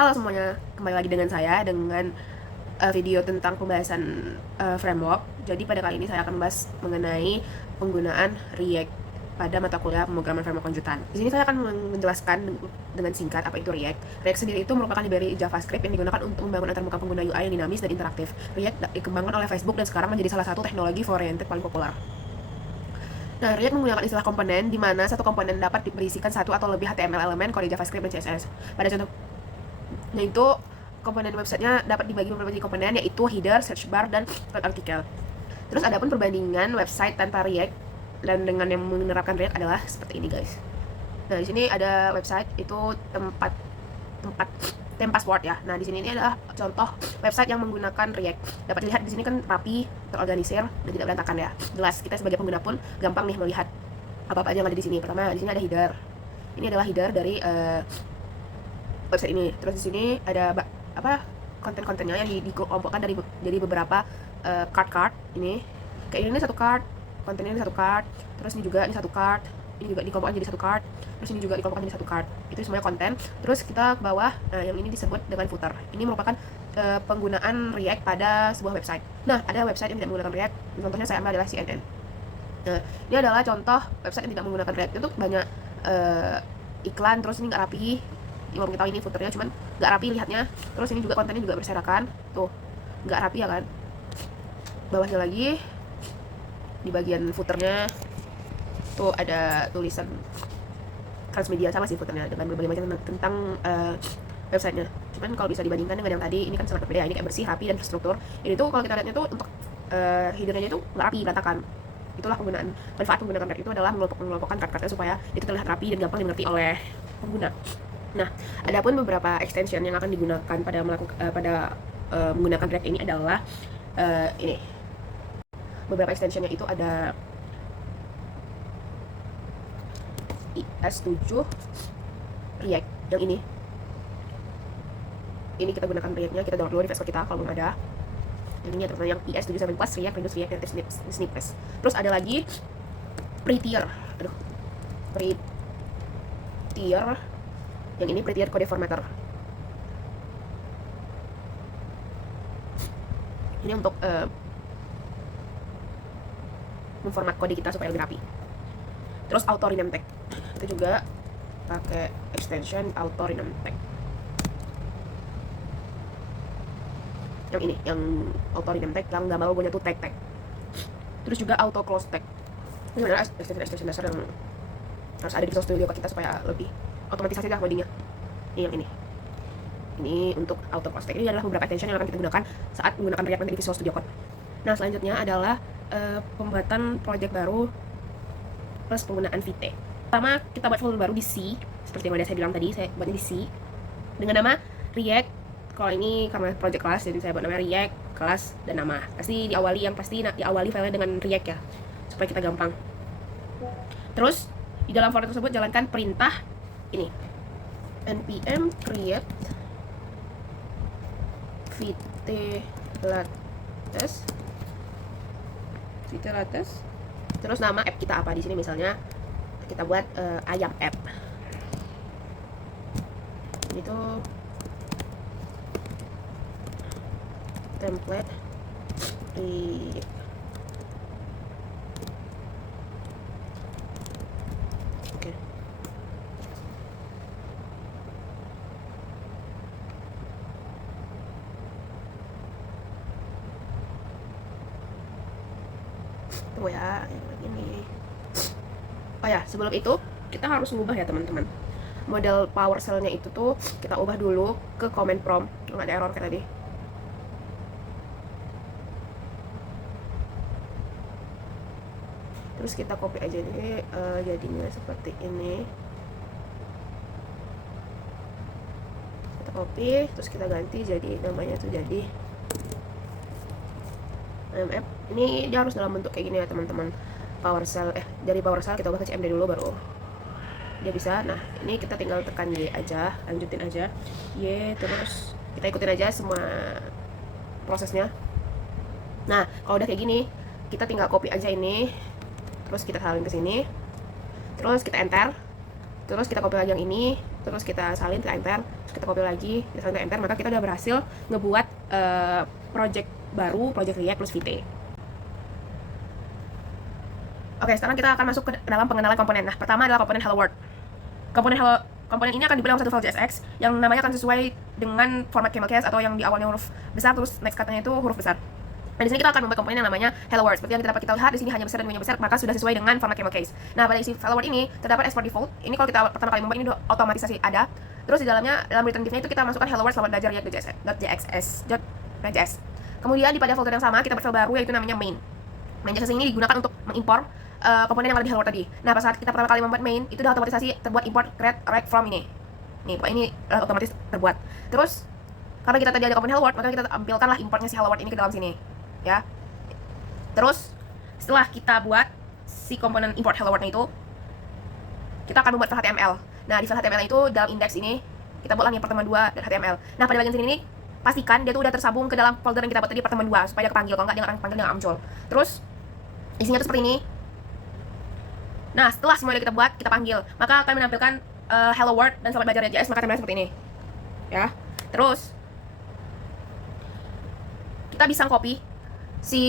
Halo semuanya, kembali lagi dengan saya dengan video tentang pembahasan framework. Jadi pada kali ini saya akan membahas mengenai penggunaan React pada mata kuliah pemrograman framework lanjutan. Di sini saya akan menjelaskan dengan singkat apa itu React. React sendiri itu merupakan library JavaScript yang digunakan untuk membangun antarmuka pengguna UI yang dinamis dan interaktif. React dikembangkan oleh Facebook dan sekarang menjadi salah satu teknologi oriented paling populer. Nah, React menggunakan istilah komponen, di mana satu komponen dapat berisikan satu atau lebih HTML elemen, kode JavaScript, dan CSS. Pada contohnya itu, komponen websitenya dapat dibagi beberapa jenis komponen, yaitu header, search bar, dan thread artikel. Terus ada pun perbandingan website tanpa React dan dengan yang menerapkan React adalah seperti ini, guys. Nah, di sini ada website itu tempat password ya. Nah, di sini ini adalah contoh website yang menggunakan React. Dapat dilihat di sini kan rapi, terorganisir, dan tidak berantakan ya. Jelas kita sebagai pengguna pun gampang nih melihat apa-apa aja yang ada di sini. Pertama, di sini ada header. Ini adalah header dari website ini. Terus di sini ada konten-kontennya yang dikelompokkan dari beberapa card ini. Kayak ini satu card, kontennya ini satu card, terus ini juga ini satu card, ini juga dikelompokkan jadi satu card, terus ini juga dikelompokkan jadi satu card. Itu semuanya konten. Terus kita ke bawah, yang ini disebut dengan footer. Ini merupakan penggunaan React pada sebuah website. Nah, ada website yang tidak menggunakan React. Contohnya saya ambil adalah CNN. Nah, ini adalah contoh website yang tidak menggunakan React. Itu banyak iklan, terus ini nggak rapi. Yang kita tahu ini footernya cuman nggak rapi lihatnya. Terus ini juga kontennya juga berserakan. Tuh, nggak rapi ya kan. Bawahnya lagi di bagian footernya tuh ada tulisan transmedia, sama sih footernya dengan berbagai macam tentang websitenya. Cuman kalau bisa dibandingkan dengan yang tadi, ini kan sangat berbeda. Ini kayak bersih, rapi, dan terstruktur. Ini tuh kalau kita lihatnya tuh untuk headernya itu nggak rapi, berantakan. Itulah manfaat menggunakan React itu adalah mengelompokkan card-cardnya supaya itu terlihat rapi dan gampang dimengerti oleh pengguna. Nah, ada pun beberapa extension yang akan digunakan pada menggunakan React ini adalah ini. Beberapa extensionnya itu ada IS7 React yang ini. Ini kita gunakan React-nya, kita download dulu di Facebook kita kalau belum ada. Yang ini ada yang IS7 Plus React, Windows React, Native Snippets. Terus ada lagi Prettier. Prettier. Yang ini Prettier Code Formatter. Ini untuk memformat kode kita supaya lebih rapi. Terus Auto Rename Tag. Itu juga pakai extension Auto Rename Tag. Yang ini, yang Auto Rename Tag, yang gambar logonya tuh tag. Terus juga Auto Close Tag. Ini adalah extension dasar yang harus ada di Visual Studio kita supaya lebih otomatis saja codingnya. Ini yang ini. Ini untuk Auto Close Tag. Ini adalah beberapa extension yang akan kita gunakan saat menggunakan React nanti di Visual Studio Code. Nah, selanjutnya adalah pembuatan project baru plus penggunaan Vite. Pertama, kita buat folder baru di C, seperti yang udah saya bilang tadi, saya buatnya di C dengan nama React. Kalau ini karena project class, jadi saya buat nama React kelas dan nama. Pasti diawali filenya dengan React ya, supaya kita gampang. Terus di dalam folder tersebut jalankan perintah ini, npm create Vite Latest. Terus nama app kita apa di sini, misalnya kita buat ayam app. Ini tuh template oke. Tunggu ya, ini. Oh ya, sebelum itu kita harus mengubah ya teman-teman. Model PowerShell-nya itu tuh kita ubah dulu ke command prompt. Nggak ada error kayak tadi. Terus kita copy aja nih, jadinya seperti ini. Kita copy, terus kita ganti jadi namanya tuh jadi app. Ini dia harus dalam bentuk kayak gini ya teman-teman. PowerShell dari PowerShell kita ubah ke CMD dulu baru dia bisa. Nah, ini kita tinggal tekan Y aja, lanjutin aja Y, terus kita ikutin aja semua prosesnya. Nah, kalau udah kayak gini, kita tinggal copy aja ini, terus kita salin ke sini, terus kita enter, terus kita copy lagi yang ini, terus kita salin, kita enter, kita copy lagi, kita tekan enter, maka kita udah berhasil ngebuat project baru, project React plus Vite. Oke, sekarang kita akan masuk ke dalam pengenalan komponen. Nah, pertama adalah komponen Hello World. Komponen ini akan dibeli dalam satu file JSX yang namanya akan sesuai dengan format camel case atau yang di awalnya huruf besar terus next katanya itu huruf besar. Nah, di sini kita akan membuat komponen yang namanya Hello World. Seperti yang kita lihat di sini hanya besar dan minusnya besar, maka sudah sesuai dengan format camel case. Nah, pada isi Hello World ini terdapat export default. Ini kalau kita pertama kali membuat ini otomatisasi ada. Terus di dalamnya dalam return div-nya itu kita masukkan Hello World selamat belajar React.js. Kemudian di pada folder yang sama kita buat file baru yaitu namanya main. Main JSX ini digunakan untuk mengimpor komponen yang ada di Hello World tadi. Nah, pas saat kita pertama kali membuat main, itu udah otomatisasi terbuat import create rect from ini. Nih, ini otomatis terbuat. Terus, karena kita tadi ada komponen Hello World, maka kita ambilkanlah importnya si Hello World ini ke dalam sini. Ya. Terus, setelah kita buat si komponen import Hello World itu, kita akan membuat file HTML. Nah, di file HTML itu dalam index ini, kita buatlah nih pertemuan 2 dan HTML. Nah, pada bagian sini ini, pastikan dia tuh udah tersambung ke dalam folder yang kita buat tadi pertemuan 2 supaya dia kepanggil. Kalau enggak dia akan panggil dengan amcol. Terus, isinya tuh seperti ini. Nah, setelah semua yang kita buat, kita panggil, maka akan menampilkan Hello World dan selamat belajar JS, maka tampilannya seperti ini. Ya. Terus kita bisa copy si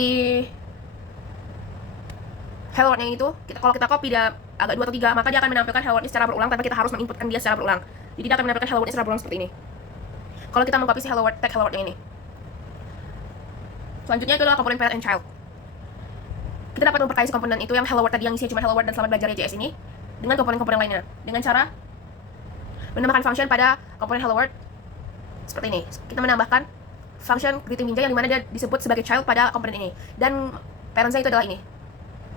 Hello World yang itu. Kalau kita copy dia agak 2 atau 3, maka dia akan menampilkan Hello World secara berulang tanpa kita harus menginputkan dia secara berulang. Jadi dia akan menampilkan Hello World secara berulang seperti ini. Kalau kita mengcopy si Hello World, tag Hello World yang ini. Selanjutnya itu adalah komponen parent and child. Kita dapat memperkaya si komponen itu yang Hello World tadi yang isinya cuma Hello World dan selamat belajar JS ini dengan komponen-komponen lainnya dengan cara menambahkan function pada komponen Hello World seperti ini. Kita menambahkan function greeting ninja yang dimana dia disebut sebagai child pada komponen ini dan parentsnya itu adalah ini.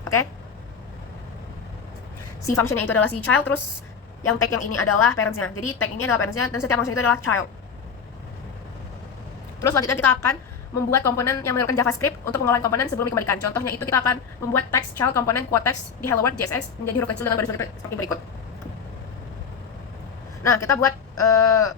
Oke? Si functionnya itu adalah si child, terus yang tag yang ini adalah parentsnya. Jadi tag ini adalah parentsnya dan setiap function itu adalah child. Terus selanjutnya kita akan membuat komponen yang menggunakan JavaScript untuk pengolahan komponen sebelum dikembalikan. Contohnya itu kita akan membuat text child komponen quote text di Hello World JSX menjadi huruf kecil dengan baris seperti berikut. Nah, kita buat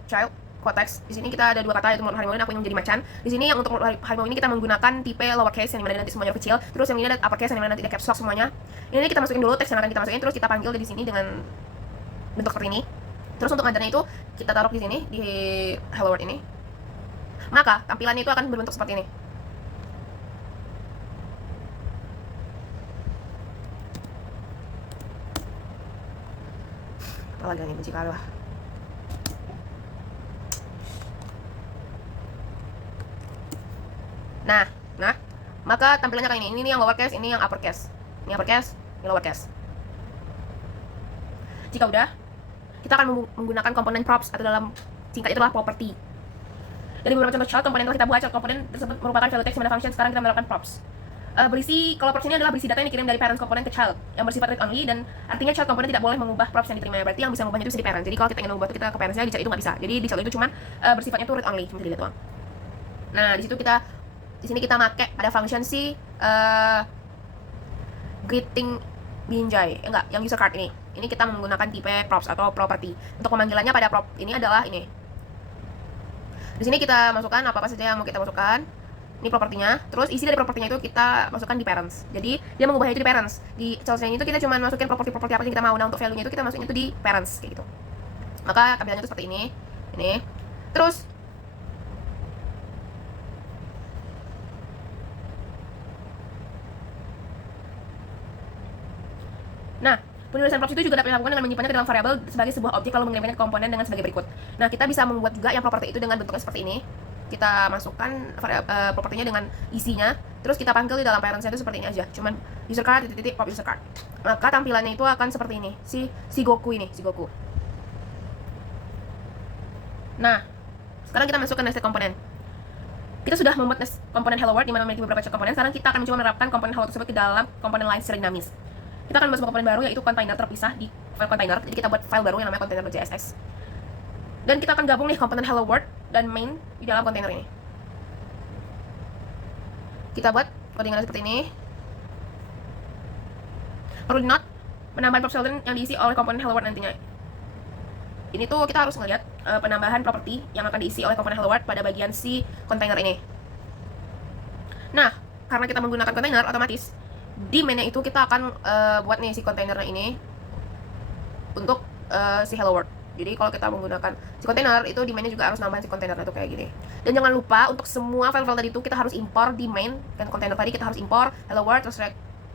child quote text. Di sini kita ada 2 kata yaitu mulut harimau dan aku yang menjadi macan. Di sini yang untuk mulut harimau ini kita menggunakan tipe lowercase yang dimana nanti semuanya kecil. Terus yang ini ada uppercase yang dimana nanti ada caps lock semuanya. Ini kita masukin dulu teks yang akan kita masukin, terus kita panggil di sini dengan bentuk seperti ini. Terus untuk ngajarnya itu kita taruh di sini di Hello World ini. Maka tampilannya itu akan berbentuk seperti ini. Apalagi nih benci kalah. Nah, maka tampilannya kayak ini. Ini yang lowercase, ini yang uppercase. Ini uppercase, ini lowercase. Jika udah, kita akan menggunakan komponen props atau dalam singkat itu adalah property. Dari beberapa contoh child komponen yang kita buat, child komponen tersebut merupakan value text pada function. Sekarang kita menerapkan props. Kalau props ini adalah berisi data yang dikirim dari parents komponen ke child yang bersifat read only, dan artinya child komponen tidak boleh mengubah props yang diterima. Berarti yang bisa mengubahnya itu si parent. Jadi kalau kita ingin mengubah itu kita ke parentsnya, di child itu nggak bisa. Jadi di child itu cuma bersifatnya itu read only, cuma dilihat doang. Nah, di sini kita pakai ada function si greeting binjai, yang user card ini. Ini kita menggunakan tipe props atau property. Untuk pemanggilannya pada prop ini adalah ini. Di sini kita masukkan apa saja yang mau kita masukkan. Ini propertinya. Terus isi dari propertinya itu kita masukkan di parents. Jadi dia mengubahnya itu di parents. Di child itu kita cuma masukin properti apa yang kita mau. Nah, untuk value-nya itu kita masukin itu di parents kayak gitu. Maka tampilannya itu seperti ini. Ini. Terus penulisan props itu juga dapat dilakukan dengan menyimpannya ke dalam variabel sebagai sebuah objek lalu mengirimkannya ke komponen dengan sebagai berikut. Nah, kita bisa membuat juga yang properti itu dengan bentuknya seperti ini. Kita masukkan propertinya dengan isinya, terus kita panggil di dalam parentsnya itu seperti ini aja. Cuman user card pop user card. Maka tampilannya itu akan seperti ini. Si Goku ini, si Goku. Nah, sekarang kita masuk ke nested komponen. Kita sudah membuat komponen Hello World di mana memiliki beberapa komponen. Sekarang kita akan mencoba menerapkan komponen Hello tersebut ke dalam komponen lain secara dinamis. Kita akan membuat komponen baru yaitu container terpisah di file container. Jadi kita buat file baru yang namanya container.jsx. Dan kita akan gabung nih komponen Hello World dan main di dalam kontainer ini. Kita buat codingannya seperti ini. Perlu di-note penambahan props children yang diisi oleh komponen Hello World nantinya. Ini tuh kita harus ngelihat penambahan properti yang akan diisi oleh komponen Hello World pada bagian si kontainer ini. Nah, karena kita menggunakan kontainer, otomatis di mainnya itu kita akan buat nih si kontainernya ini untuk si Hello World. Jadi kalau kita menggunakan si kontainer itu di mainnya juga harus nambahin si kontainer itu kayak gini. Dan jangan lupa untuk semua file-file tadi itu kita harus impor di main dan kontainer tadi kita harus impor hello world terus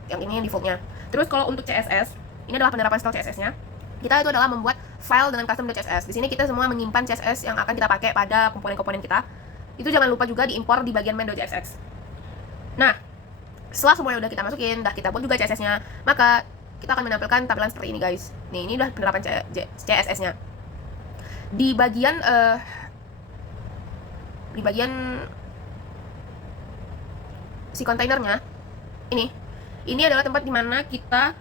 yang ini yang defaultnya. Terus kalau untuk CSS, ini adalah penerapan style CSS-nya. Kita itu adalah membuat file dengan custom.css. Di sini kita semua menyimpan CSS yang akan kita pakai pada komponen-komponen kita. Itu jangan lupa juga diimpor di bagian main.css. Nah, setelah semuanya udah kita masukin, udah kita buat juga CSS-nya, maka kita akan menampilkan tampilan seperti ini, guys. Nih, ini udah penerapan CSS-nya. Di bagian si kontainernya ini adalah tempat dimana kita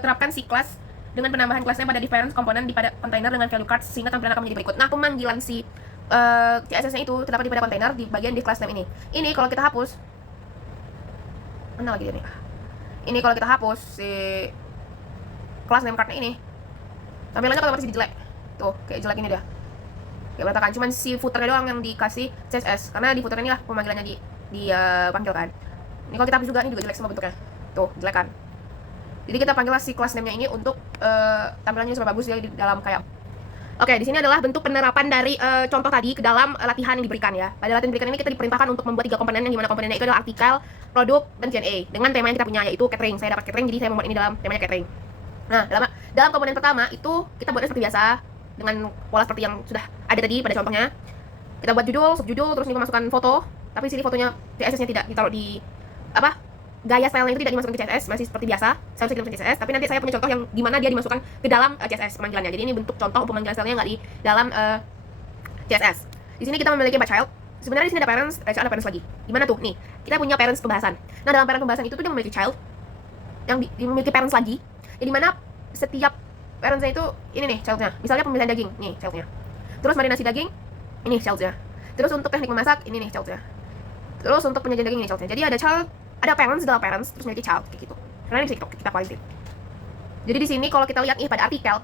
terapkan si kelas dengan penambahan kelasnya pada different komponen di pada kontainer dengan value cards sehingga tampilan akan menjadi berikut. Nah, pemanggilan si CSS-nya itu terdapat di pada kontainer di bagian di class name ini. Ini kalau kita hapus, mana lagi dia nih? Ini kalau kita hapus si class name card-nya ini, tampilannya otomatis jadi jelek. Tuh, kayak jelek ini dah. Kayak berantakan. Cuman si footer-nya doang yang dikasih CSS. Karena di footer ini lah pemanggilannya dipanggil kan. Ini kalau kita hapus juga, ini juga jelek semua bentuknya. Tuh, jelek kan. Jadi kita panggil si class name-nya ini untuk tampilannya supaya bagus ya di dalam kayak. Oke, di sini adalah bentuk penerapan dari contoh tadi ke dalam latihan yang diberikan ya. Pada latihan diberikan ini kita diperintahkan untuk membuat 3 komponen yang dimana komponennya itu adalah artikel, produk, dan Q&A dengan tema yang kita punya yaitu catering. Saya dapat catering, jadi saya membuat ini dalam temanya catering. Nah, dalam komponen pertama itu kita buatnya seperti biasa dengan pola seperti yang sudah ada tadi pada contohnya. Kita buat judul, subjudul, terus ini masukkan foto, tapi sini fotonya CSS-nya tidak ditaruh di gaya stylenya itu tidak dimasukkan ke CSS, masih seperti biasa. Saya bisa dimasukkan ke CSS, tapi nanti saya punya contoh yang dimana dia dimasukkan ke dalam CSS pemanggilannya. Jadi ini bentuk contoh pemanggilan stylenya nggak di dalam CSS. Di sini kita memiliki child. Sebenarnya di sini ada parents, ada parents lagi. Gimana tuh? Nih, kita punya parents pembahasan. Nah, dalam parents pembahasan itu tuh dia memiliki child yang memiliki parents lagi. Jadi mana setiap parentsnya itu ini nih childnya. Misalnya pemilihan daging, nih childnya. Terus marinasi daging, ini childnya. Terus untuk teknik memasak, ini nih childnya. Terus untuk penyajian daging, ini childnya. Jadi ada child, ada parents dalam parents, terus memiliki child kayak gitu. Karena ini bisa kita quality. Jadi di sini kalau kita lihat nih pada artikel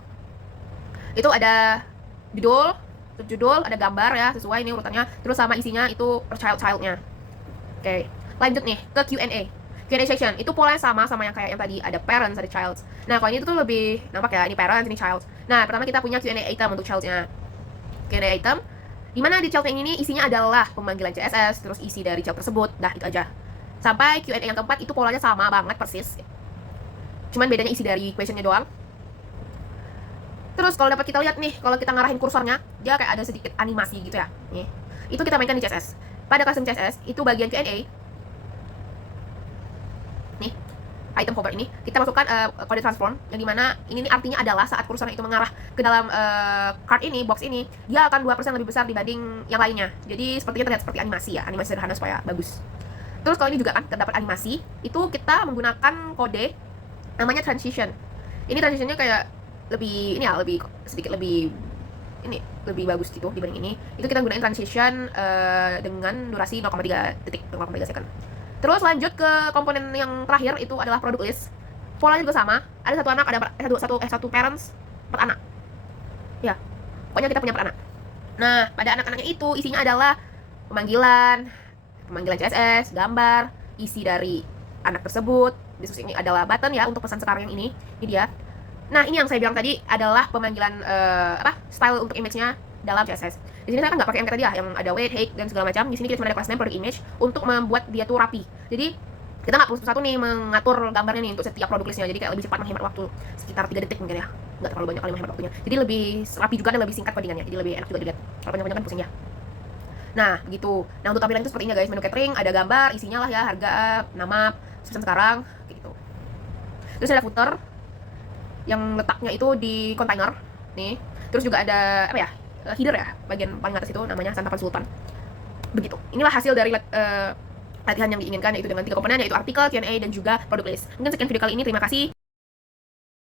itu ada judul, subjudul, ada gambar ya sesuai ini urutannya. Terus sama isinya itu per childnya. Oke, lanjut nih ke Q&A. Q&A section itu polanya sama yang kayak yang tadi, ada parents, ada child. Nah, kalau ini tuh lebih nampak ya, ini parents, ini child. Nah, pertama kita punya Q&A item untuk childnya. Q&A item dimana di child yang ini isinya adalah pemanggilan CSS, terus isi dari child tersebut, dah itu aja. Sampai Q&A yang keempat itu polanya sama banget persis. Cuman bedanya isi dari questionnya doang. Terus kalau dapat kita lihat nih, kalau kita ngarahin kursornya, dia kayak ada sedikit animasi gitu ya. Nih, itu kita mainkan di CSS. Pada custom CSS itu bagian Q&A. Nih, item hover ini kita masukkan kode transform yang dimana ini artinya adalah saat kursornya itu mengarah ke dalam card ini, box ini, dia akan 2% lebih besar dibanding yang lainnya. Jadi sepertinya terlihat seperti animasi ya, animasi sederhana supaya bagus. Terus kalau ini juga kan terdapat animasi, itu kita menggunakan kode namanya transition. Ini transitionnya kayak lebih sedikit lebih bagus gitu dibanding ini. Itu kita gunain transition dengan durasi 0,3 detik, 0,3 second. Terus lanjut ke komponen yang terakhir itu adalah product list. Polanya juga sama. Ada satu anak, ada satu parents, 4 anak. Ya, pokoknya kita punya 4 anak. Nah, pada anak-anaknya itu isinya adalah pemanggilan CSS, gambar, isi dari anak tersebut. Di sini adalah button ya untuk pesan sekarang yang ini dia. Nah, ini yang saya bilang tadi adalah pemanggilan style untuk image-nya dalam CSS. Di sini saya kan nggak pakai MK tadi ya, yang ada weight, height, dan segala macam. Di sini kita cuma ada class name, product image untuk membuat dia tuh rapi. Jadi kita nggak perlu satu nih mengatur gambarnya nih untuk setiap produk listnya. Jadi kayak lebih cepat menghemat waktu sekitar 3 detik mungkin ya. Nggak terlalu banyak kali menghemat waktunya. Jadi lebih rapi juga dan lebih singkat codingannya. Jadi lebih enak juga dilihat. Kalau panjang-panjang kan pusing ya. Nah, begitu. Nah, untuk tampilan itu seperti ini guys. Menu catering, ada gambar, isinya lah ya, harga, nama, pesan sekarang, kayak gitu. Terus ada footer yang letaknya itu di kontainer nih. Terus juga ada header ya, bagian paling atas itu namanya santapan sultan. Begitu. Inilah hasil dari latihan yang diinginkan, yaitu dengan 3 komponen, yaitu artikel, Q&A, dan juga product list. Mungkin sekian video kali ini. Terima kasih.